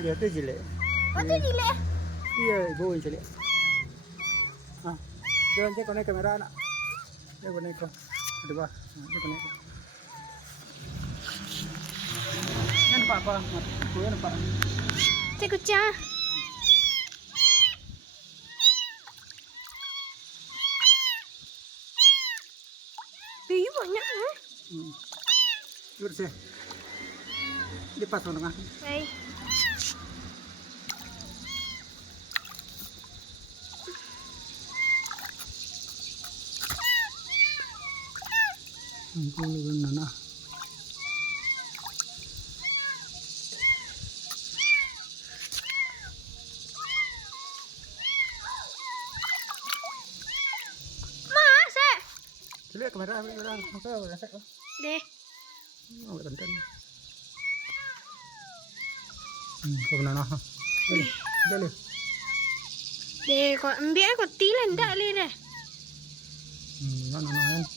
Dia tu jelek. Oh tu jelek. Iya, ibu yang jelek. Ah, jangan cek konek kamera anak. Dia konek kok. Ada bah, dia konek. Nampak apa? Aku nampak. Cek kucing. Iya banyak kan? Lurus ya. Di pas tengah. Baik. Ini nana. Masa? Jelek kamera orang. Masa resek kok. Deh. Oh, bentar. Kau nana. Dale. Deh, kok ambil kok tilan dak le deh. Nana.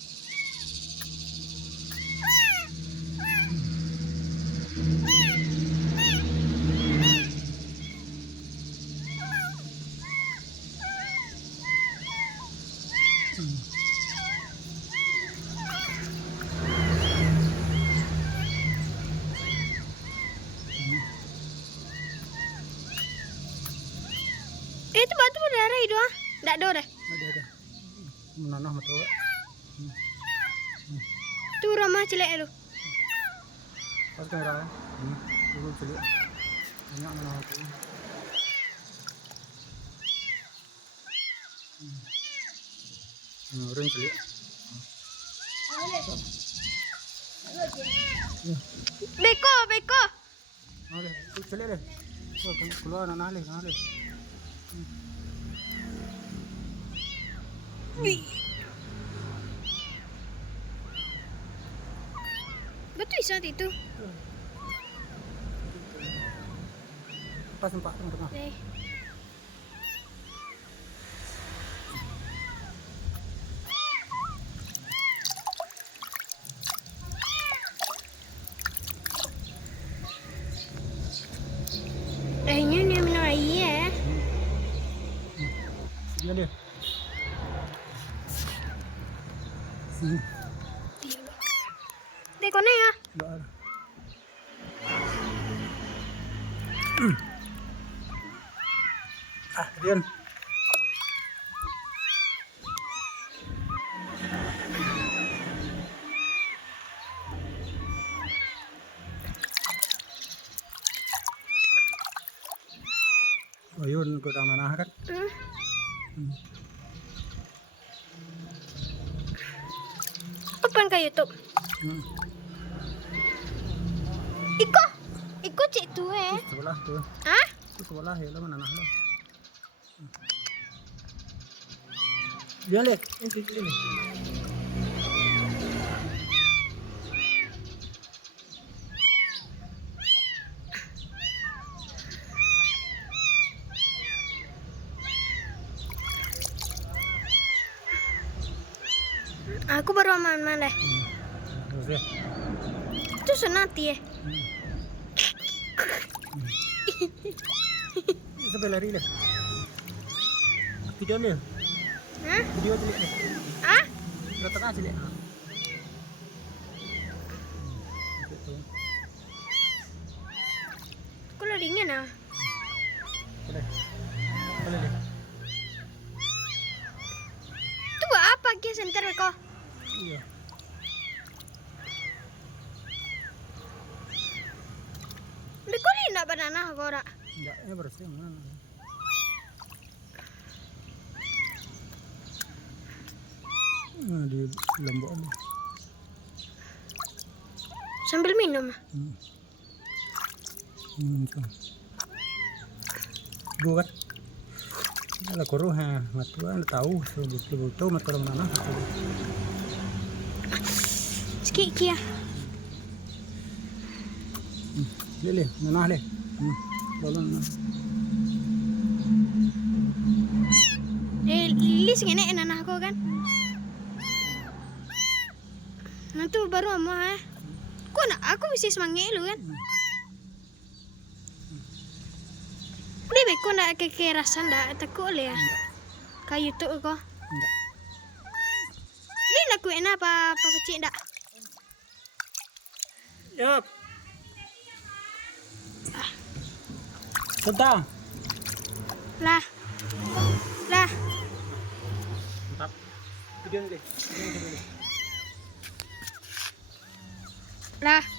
Itu batu berdarah itu ah. Ndak ada deh. Ada. Menanah betul. Tu ramah celek lu. Pas kamera. Dulu jelek. Banyak menanah tu. Orang jelek. Beko. Oke, jelek deh. Keluar nana le. Betul saat itu. Pas empat tengah. Deh. Ini ni minum air. Dia dia. Deh kau ni ya? Dah. Rian. Ayun, kau dah mana kan? Open ke YouTube. Iko cik tu Sebelah tu. Hah? Itu sebelah ya, mana nah lo. Dia le, ini. Aku baru aman deh. Terus ya. Itu senati ya. Sampai lari le. Video le. Hah? Video tu le. Ah? Tengah sini. Kau lagi dingin ah? Boleh. Tu buat apa ke center kau? Iya. Beko ni nak banana kau rak? Enggak, bersih mana. Di lombok ni. Sambil minum. Gua kan. Ala koruh ha, matuan tahu betul matu mana. Sikit kia. Le, nanah le. Bolon. Lis ngene nanah kau kan? Nanti baru mau Kau nak aku bisa semangat lu kan? kok ndak kekerasan ndak takut le ya. Kayu tu kok. Enggak. Ini nak kuih apa kecil ndak? Yup. Sedang. Lah. Lah. Mantap. Video ni deh. Lah.